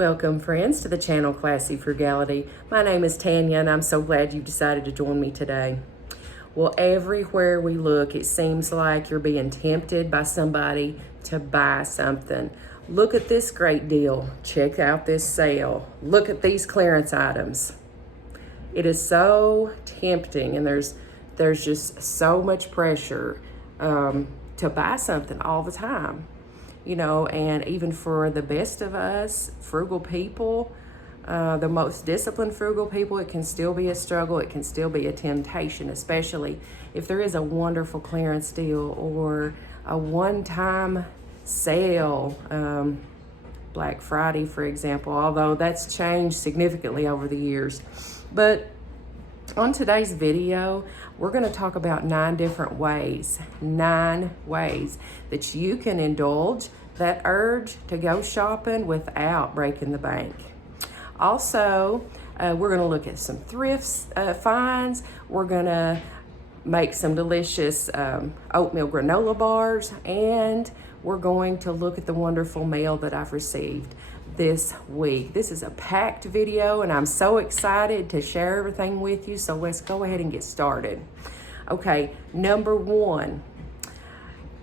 Welcome, friends, to the channel Classy Frugality. My name is Tanya, and I'm so glad you decided to join me today. Well, everywhere we look, it seems like you're being tempted by somebody to buy something. Look at this great deal. Check out this sale. Look at these clearance items. It is so tempting, and there's just so much pressure to buy something all the time. You know, and even for the best of us, frugal people, the most disciplined frugal people, it can still be a struggle. It can still be a temptation, especially if there is a wonderful clearance deal or a one-time sale, Black Friday, for example, although that's changed significantly over the years. But on today's video, we're going to talk about 9 different ways that you can indulge that urge to go shopping without breaking the bank. Also, we're going to look at some thrift finds. We're going to make some delicious oatmeal granola bars, and we're going to look at the wonderful mail that I've received this week. This is a packed video, and I'm so excited to share everything with you. So let's go ahead and get started. Okay, number 1,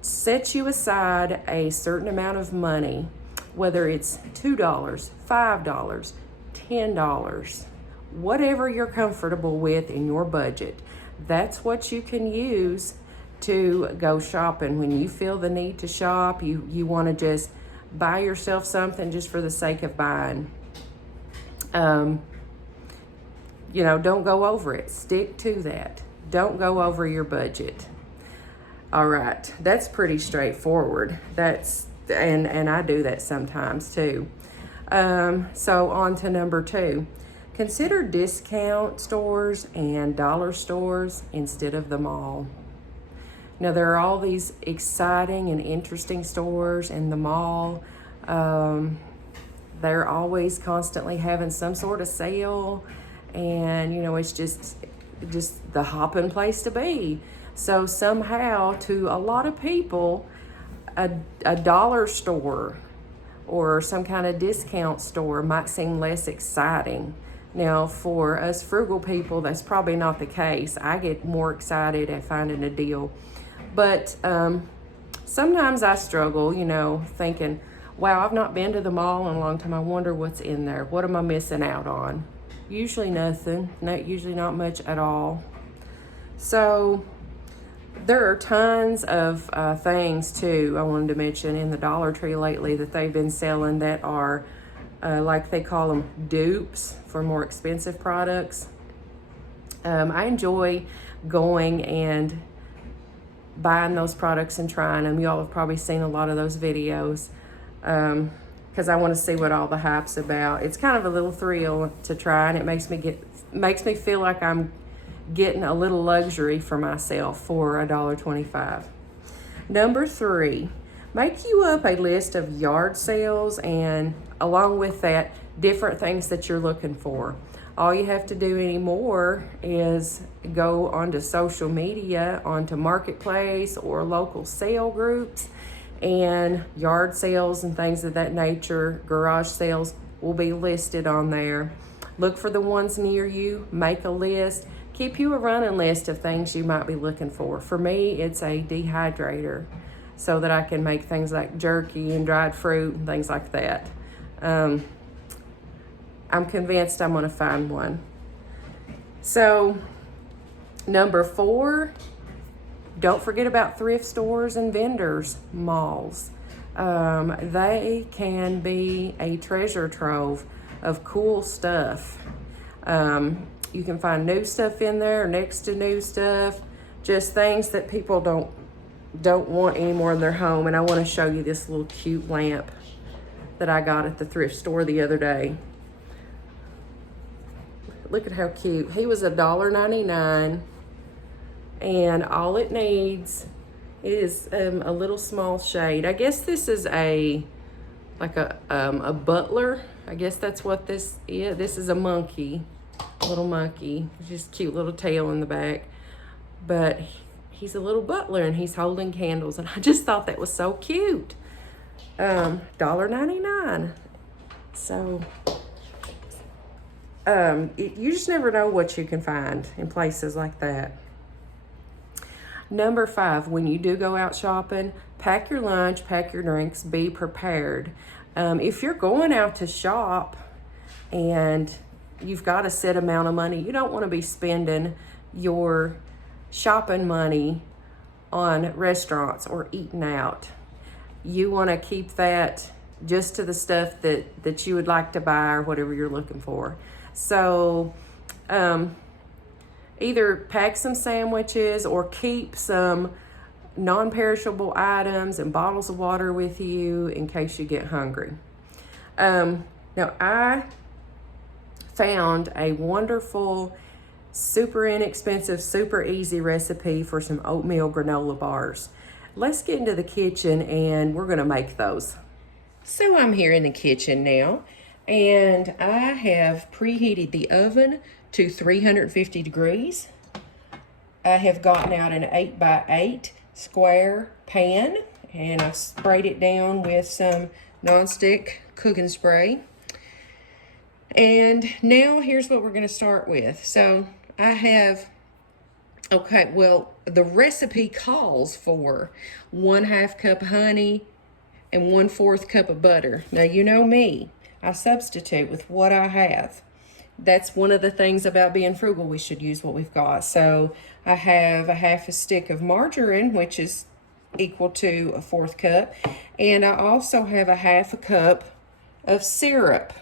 set you aside a certain amount of money, whether it's $2, $5, $10, whatever you're comfortable with in your budget. That's what you can use to go shopping. When you feel the need to shop, you want to just buy yourself something just for the sake of buying. You know, don't go over it. Stick to that. Don't go over your budget. All right, that's pretty straightforward. And I do that sometimes too. So on to number 2. Consider discount stores and dollar stores instead of the mall. Now, there are all these exciting and interesting stores in the mall. They're always constantly having some sort of sale, and you know, it's just the hopping place to be. So somehow, to a lot of people, a dollar store or some kind of discount store might seem less exciting. Now, for us frugal people, that's probably not the case. I get more excited at finding a deal. But sometimes I struggle, you know, thinking, wow, I've not been to the mall in a long time. I wonder what's in there. What am I missing out on? Usually nothing, usually not much at all. So there are tons of things too, I wanted to mention in the Dollar Tree lately that they've been selling that are like they call them dupes for more expensive products. I enjoy going and buying those products and trying them. Y'all have probably seen a lot of those videos because I want to see what all the hype's about. It's kind of a little thrill to try, and it makes me feel like I'm getting a little luxury for myself for $1.25. Number 3, make you up a list of yard sales, and along with that, different things that you're looking for. All you have to do anymore is go onto social media, onto Marketplace or local sale groups, and yard sales and things of that nature, garage sales, will be listed on there. Look for the ones near you, make a list, keep you a running list of things you might be looking for. For me, it's a dehydrator so that I can make things like jerky and dried fruit and things like that. I'm convinced I'm going to find one. So, number 4, don't forget about thrift stores and vendors, malls. They can be a treasure trove of cool stuff. You can find new stuff in there, next to new stuff, just things that people don't want anymore in their home. And I want to show you this little cute lamp that I got at the thrift store the other day. Look at how cute. He was $1.99, and all it needs is a little small shade. I guess this is a butler. I guess that's what this is. This is a monkey, a little monkey. Just cute little tail in the back. But he's a little butler, and he's holding candles, and I just thought that was so cute. $1.99. So you just never know what you can find in places like that. Number 5, when you do go out shopping, pack your lunch, pack your drinks, be prepared. If you're going out to shop and you've got a set amount of money, you don't want to be spending your shopping money on restaurants or eating out. You want to keep that just to the stuff that you would like to buy or whatever you're looking for. So either pack some sandwiches or keep some non-perishable items and bottles of water with you in case you get hungry. Now, I found a wonderful, super inexpensive, super easy recipe for some oatmeal granola bars. Let's get into the kitchen and we're gonna make those. So I'm here in the kitchen now, and I have preheated the oven to 350 degrees. I have gotten out an 8x8 square pan, and I've sprayed it down with some nonstick cooking spray. And now here's what we're going to start with. So I have, okay, well, the recipe calls for 1/2 cup of honey and 1/4 cup of butter. Now, you know me, I substitute with what I have. That's one of the things about being frugal. We should use what we've got. So I have a 1/2 stick of margarine, which is equal to 1/4 cup. And I also have a 1/2 cup of syrup.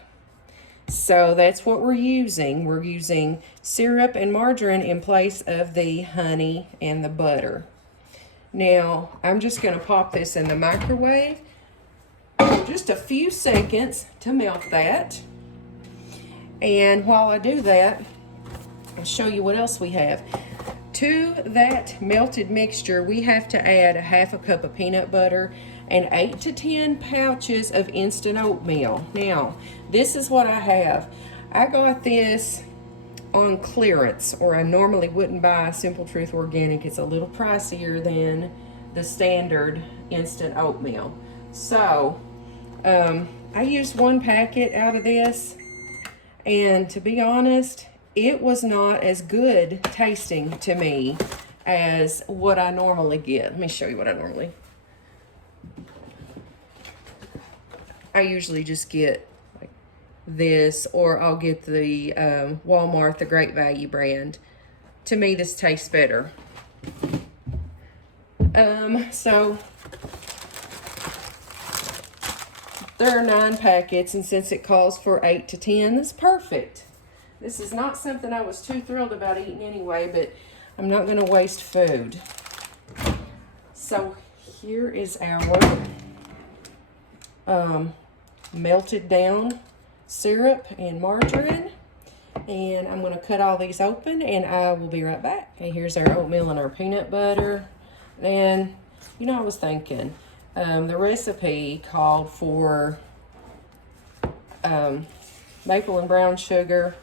So that's what we're using. We're using syrup and margarine in place of the honey and the butter. Now, I'm just going to pop this in the microwave for just a few seconds to melt that. And while I do that, I'll show you what else we have. To that melted mixture, we have to add a 1/2 cup of peanut butter and 8 to 10 pouches of instant oatmeal. Now, this is what I have. I got this on clearance, or I normally wouldn't buy Simple Truth Organic. It's a little pricier than the standard instant oatmeal. So, I used 1 packet out of this. And to be honest, it was not as good tasting to me as what I normally get. Let me show you what I normally. I usually just get like this, or I'll get the Walmart, the Great Value brand. To me, this tastes better. So there are 9 packets, and since it calls for 8 to 10, that's perfect. This is not something I was too thrilled about eating anyway, but I'm not going to waste food. So here is our melted down syrup and margarine, and I'm going to cut all these open, and I will be right back. Okay, here's our oatmeal and our peanut butter. And you know, I was thinking, the recipe called for maple and brown sugar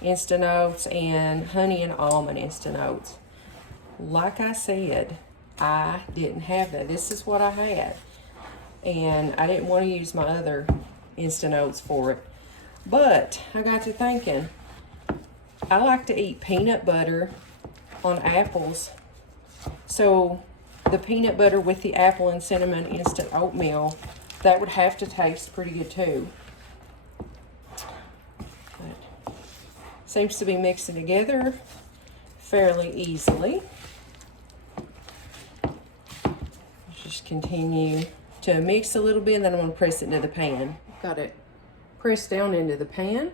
instant oats and honey and almond instant oats. Like I said, I didn't have that. This is what I had, and I didn't want to use my other instant oats for it. But I got to thinking, I like to eat peanut butter on apples, so the peanut butter with the apple and cinnamon instant oatmeal, that would have to taste pretty good too. But seems to be mixing together fairly easily. Just continue to mix a little bit, and then I'm going to press it into the pan. Got it pressed down into the pan,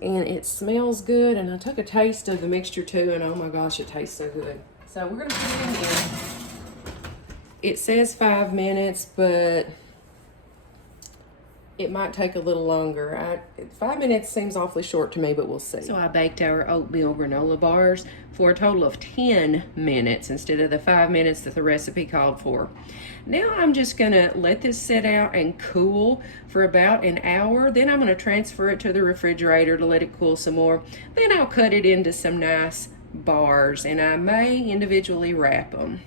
and it smells good, and I took a taste of the mixture too, and oh my gosh, it tastes so good. So we're going to put it in. It says 5 minutes, but it might take a little longer. 5 minutes seems awfully short to me, but we'll see. So I baked our oatmeal granola bars for a total of 10 minutes instead of the 5 minutes that the recipe called for. Now I'm just gonna let this sit out and cool for about an hour. Then I'm gonna transfer it to the refrigerator to let it cool some more. Then I'll cut it into some nice bars, and I may individually wrap them.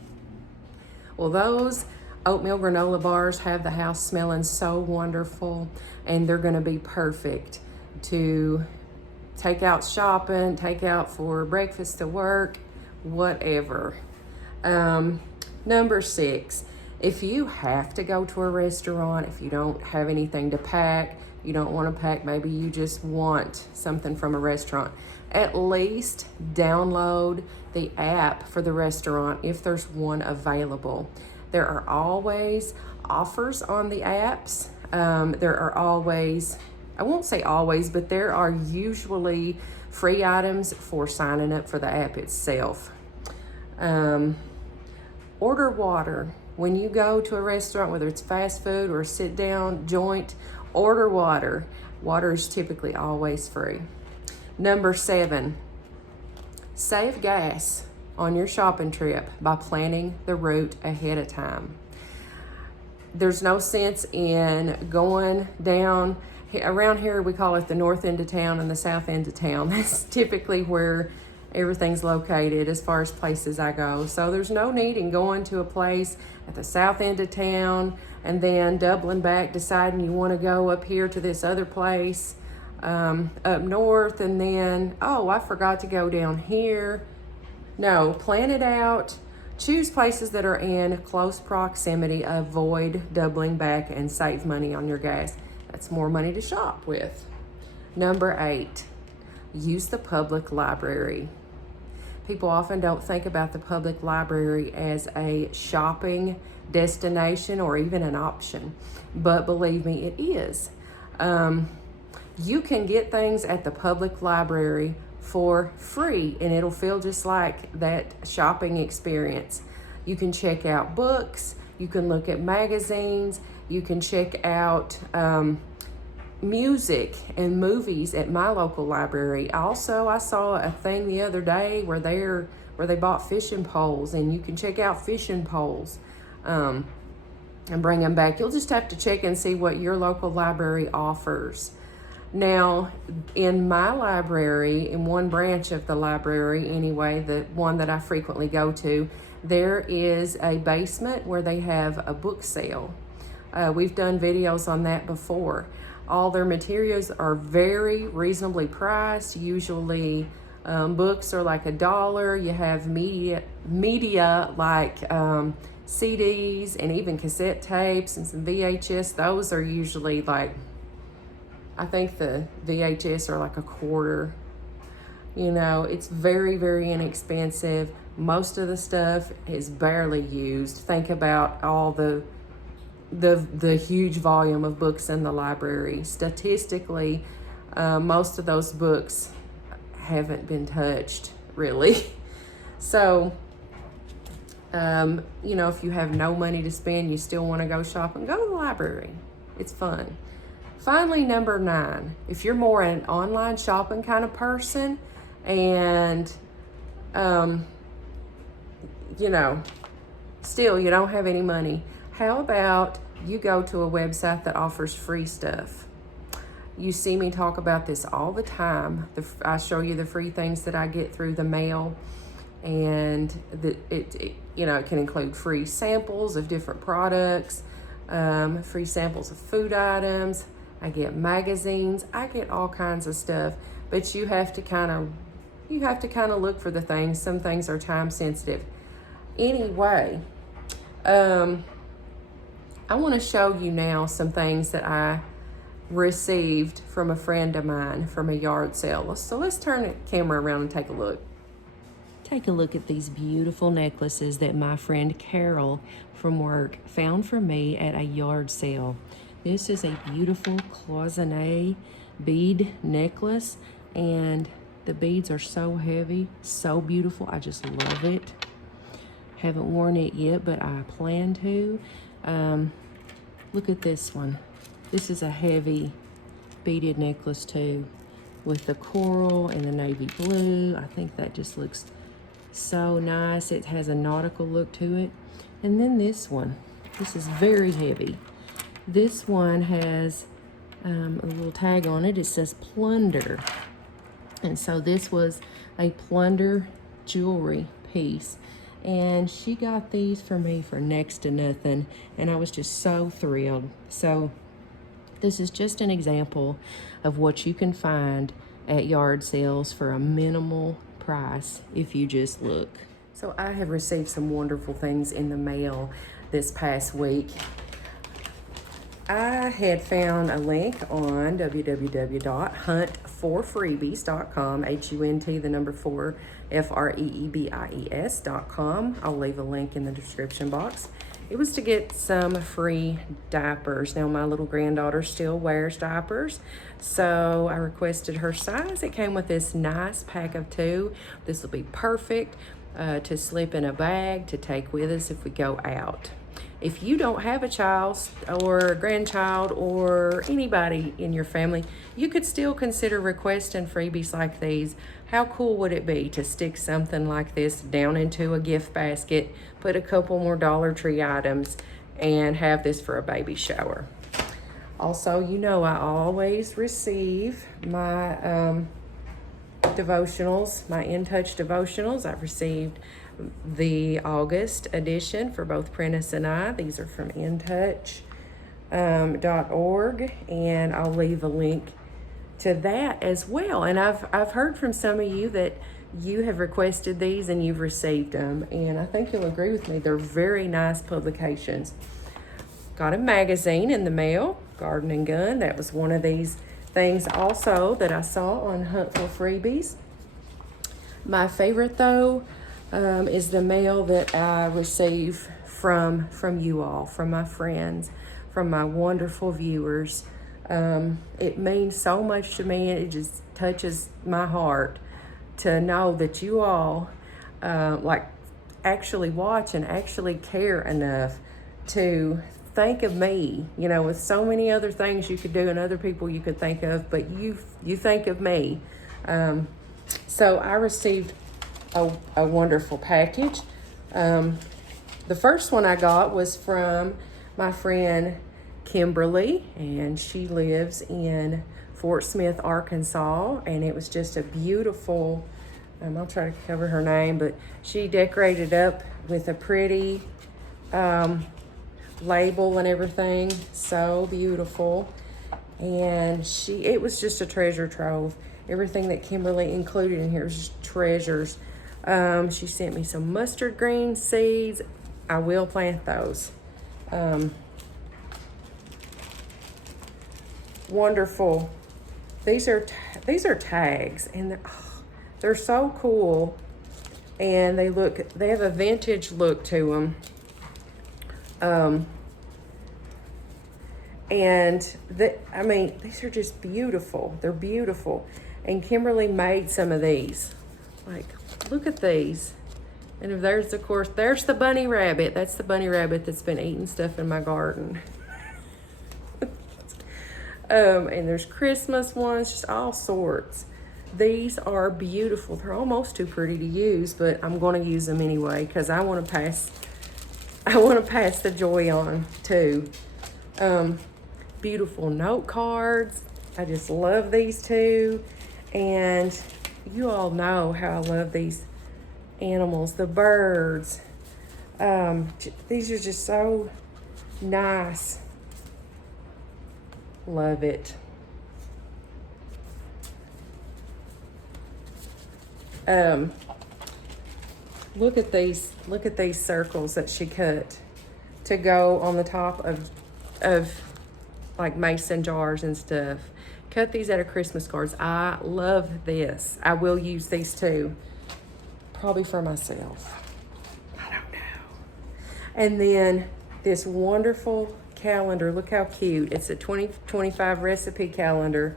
Well, those Oatmeal granola bars have the house smelling so wonderful, and they're gonna be perfect to take out shopping, take out for breakfast to work, whatever. Number 6, if you have to go to a restaurant, if you don't have anything to pack, you don't want to pack, maybe you just want something from a restaurant, at least download the app for the restaurant if there's one available. There are always offers on the apps. There are always, I won't say always, but there are usually free items for signing up for the app itself. Order water. When you go to a restaurant, whether it's fast food or a sit down joint, order water. Water is typically always free. Number 7, save gas on your shopping trip by planning the route ahead of time. There's no sense in going down, around here we call it the north end of town and the south end of town. That's typically where everything's located as far as places I go. So there's no need in going to a place at the south end of town and then doubling back, deciding you want to go up here to this other place up north, and then, oh, I forgot to go down here. No, plan it out. Choose places that are in close proximity. Avoid doubling back and save money on your gas. That's more money to shop with. Number 8, use the public library. People often don't think about the public library as a shopping destination or even an option, but believe me, it is. You can get things at the public library for free, and it'll feel just like that shopping experience. You can check out books, you can look at magazines, you can check out music and movies at my local library. Also, I saw a thing the other day where they bought fishing poles, and you can check out fishing poles and bring them back. You'll just have to check and see what your local library offers. Now, in my library, in one branch of the library anyway, the one that I frequently go to, there is a basement where they have a book sale. We've done videos on that before. All their materials are very reasonably priced. Usually books are like $1. You have media like CDs and even cassette tapes and some VHS. Those are usually like, I think the VHS are like $0.25. You know, it's very, very inexpensive. Most of the stuff is barely used. Think about all the huge volume of books in the library. Statistically, most of those books haven't been touched, really. So, you know, if you have no money to spend, you still want to go shopping, go to the library. It's fun. Finally, number 9, if you're more an online shopping kind of person and, you know, still you don't have any money, how about you go to a website that offers free stuff? You see me talk about this all the time. I show you the free things that I get through the mail, and it you know, it can include free samples of different products, free samples of food items. I get magazines. I get all kinds of stuff, but you have to kind of look for the things. Some things are time sensitive. Anyway, I want to show you now some things that I received from a friend of mine from a yard sale. So let's turn the camera around and take a look. Take a look at these beautiful necklaces that my friend Carol from work found for me at a yard sale. This is a beautiful cloisonne bead necklace, and the beads are so heavy, so beautiful. I just love it. Haven't worn it yet, but I plan to. Look at this one. This is a heavy beaded necklace too, with the coral and the navy blue. I think that just looks so nice. It has a nautical look to it. And then this one. This is very heavy. This one has a little tag on it. It says plunder. And so this was a plunder jewelry piece. and she got these for me for next to nothing, and I was just so thrilled. So this is just an example of what you can find at yard sales for a minimal price if you just look. So I have received some wonderful things in the mail this past week. I had found a link on www.huntforfreebies.com, H-U-N-T, the number 4, F-R-E-E-B-I-E-S.com. I'll leave a link in the description box. It was to get some free diapers. Now, my little granddaughter still wears diapers, so I requested her size. It came with this nice pack of 2. This will be perfect to slip in a bag to take with us if we go out. If you don't have a child or a grandchild or anybody in your family, you could still consider requesting freebies like these. How cool would it be to stick something like this down into a gift basket, put a couple more Dollar Tree items, and have this for a baby shower? Also, you know I always receive my devotionals, my In Touch devotionals. I've received the August edition for both Prentice and I. These are from intouch.org, and I'll leave a link to that as well. And I've heard from some of you that you have requested these and you've received them, and I think you'll agree with me. They're very nice publications. Got a magazine in the mail, Garden and Gun. That was one of these things also that I saw on Hunt for Freebies. My favorite though is the mail that I receive from you all, from my friends, from my wonderful viewers. It means so much to me, and it just touches my heart to know that you all like actually watch and actually care enough to think of me, you know, with so many other things you could do and other people you could think of, but you think of me. So I received a wonderful package. The first one I got was from my friend Kimberly, and she lives in Fort Smith, Arkansas, and it was just a beautiful, I'll try to cover her name, but she decorated up with a pretty label and everything, so beautiful. And it was just a treasure trove. Everything that Kimberly included in here was just treasures. She sent me some mustard green seeds. I will plant those. Wonderful. These are tags, and they're so cool, and they have a vintage look to them. And I mean, these are just beautiful. They're beautiful. And Kimberly made some of these. Like, look at these. And if there's, of course, there's the bunny rabbit. That's the bunny rabbit that's been eating stuff in my garden. And there's Christmas ones, just all sorts. These are beautiful. They're almost too pretty to use, but I'm going to use them anyway because I want to pass the joy on too. Beautiful note cards. I just love these two. And you all know how I love these animals, the birds. These are just so nice. Love it. Look at these circles that she cut to go on the top of like mason jars and stuff. Cut these out of Christmas cards. I love this. I will use these too. Probably for myself. I don't know. And then this wonderful calendar. Look how cute. It's a 2025 recipe calendar.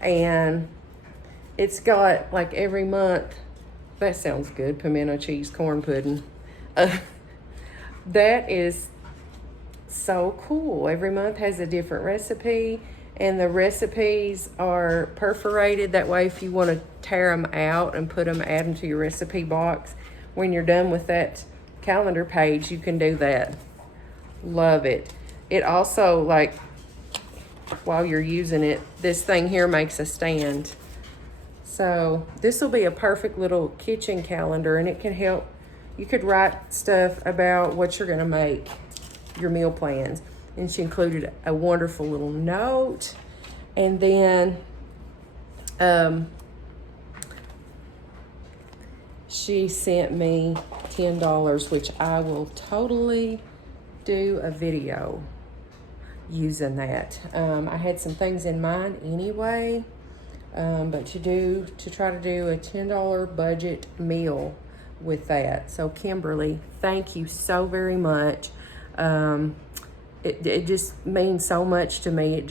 And it's got like every month. That sounds good. Pimento cheese corn pudding. That is so cool. Every month has a different recipe, and the recipes are perforated. That way, if you want to tear them out and add them to your recipe box, when you're done with that calendar page, you can do that. Love it. It also, like, while you're using it, this thing here makes a stand. So this will be a perfect little kitchen calendar, and it can help you could write stuff about what you're gonna make, your meal plans. And she included a wonderful little note. And then she sent me $10, which I will totally do a video using that. I had some things in mind anyway, but to try to do a $10 budget meal with that. So Kimberly, thank you so very much. It just means so much to me.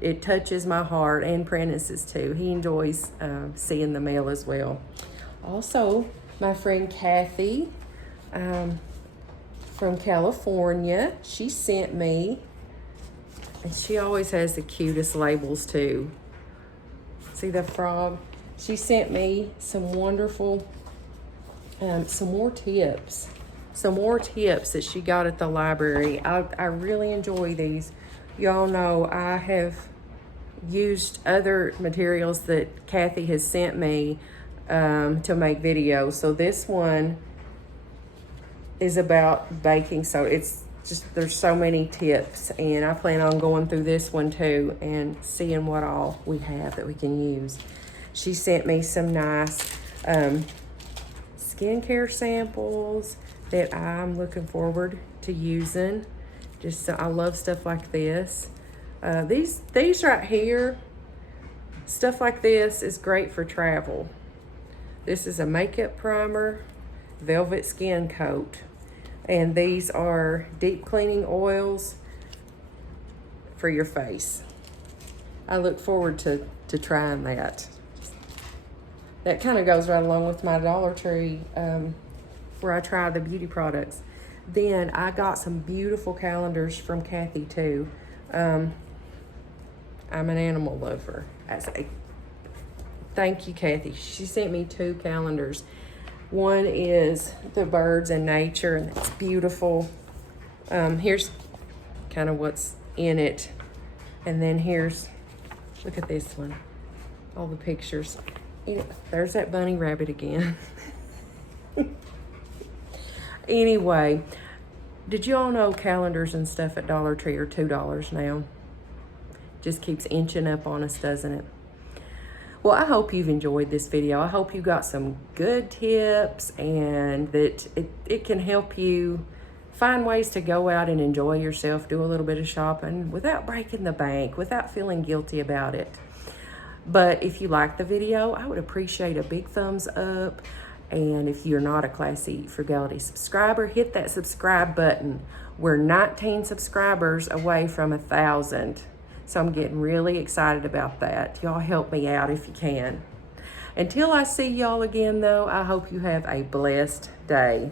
It touches my heart, and Prentice's too. He enjoys seeing the mail as well. Also, my friend Kathy from California, she sent me, and she always has the cutest labels too. See the frog? She sent me some wonderful, some more tips that she got at the library. I really enjoy these. Y'all know I have used other materials that Kathy has sent me to make videos. So this one is about baking soda. It's just, there's so many tips, and I plan on going through this one too and seeing what all we have that we can use. She sent me some nice skincare samples that I'm looking forward to using. I love stuff like this. These right here, stuff like this is great for travel. This is a makeup primer, velvet skin coat, and these are deep cleaning oils for your face. I look forward to trying that. That kind of goes right along with my Dollar Tree where I try the beauty products. Then I got some beautiful calendars from Kathy too. I'm an animal lover. Thank you, Kathy. She sent me 2 calendars. One is the birds and nature, and it's beautiful. Here's kind of what's in it. And then look at this one. All the pictures. There's that bunny rabbit again. Anyway, did you all know calendars and stuff at Dollar Tree are $2 now? Just keeps inching up on us, doesn't it? Well, I hope you've enjoyed this video. I hope you got some good tips, and that it can help you find ways to go out and enjoy yourself, do a little bit of shopping without breaking the bank, without feeling guilty about it. But if you like the video, I would appreciate a big thumbs up. And if you're not a Classy Frugality subscriber, hit that subscribe button. We're 19 subscribers away from 1,000. So I'm getting really excited about that. Y'all help me out if you can. Until I see y'all again though, I hope you have a blessed day.